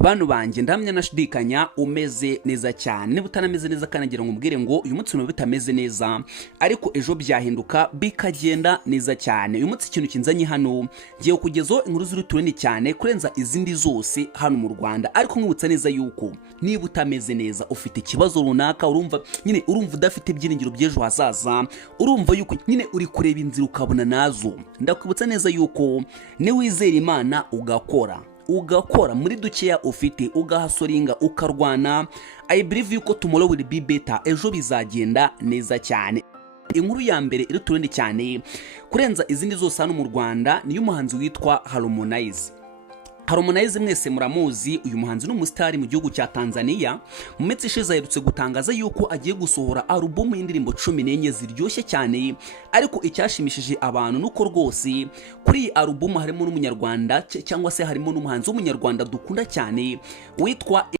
Bantu banjye ndamya nashidikanya umeze neza cyane. Niba utanameze neza kanagira ngo mbwire ngo uyu munsi bitameze neza, ariko ejo byahinduka bikagenda neza cyane. Uyu munsi ikintu kinzanye hano ngiye kugezaho inkuru z'urutureni cyane kurenza izindi zose hano mu Rwanda. Ariko nkwibutsa neza yuko niba utameze neza, ufite ikibazo runaka, urumva udafite ibyiringiro by'ejo hazaza, urumva yuko nyine uri kureba inzira ukabona nazo, ndakwibutsa neza yuko ni wizera Imana ugakora muri dukeya ufite, ugahasoringa ukarwana, I believe yuko tomorrow will be better, ejo bizagenda neza cyane. Inkuru ya mbere iri turende cyane kurenza izindi zose hano mu Rwanda niyo muhanzi witwa Harmonize. Mwese muramuzi, uyu muhanzi ni umusitari mu gihugu cya Tanzania. Mu minsi ishize aherutse gutangaza yuko agiye gusohora album y'indirimbo 14 ziryoshye cyane, ariko icyashimishije abantu nuko rwose kuri iyi album harimo n'umunyarwanda cyangwa se harimo n'umuhanzi w'umunyarwanda dukunda cyane witwa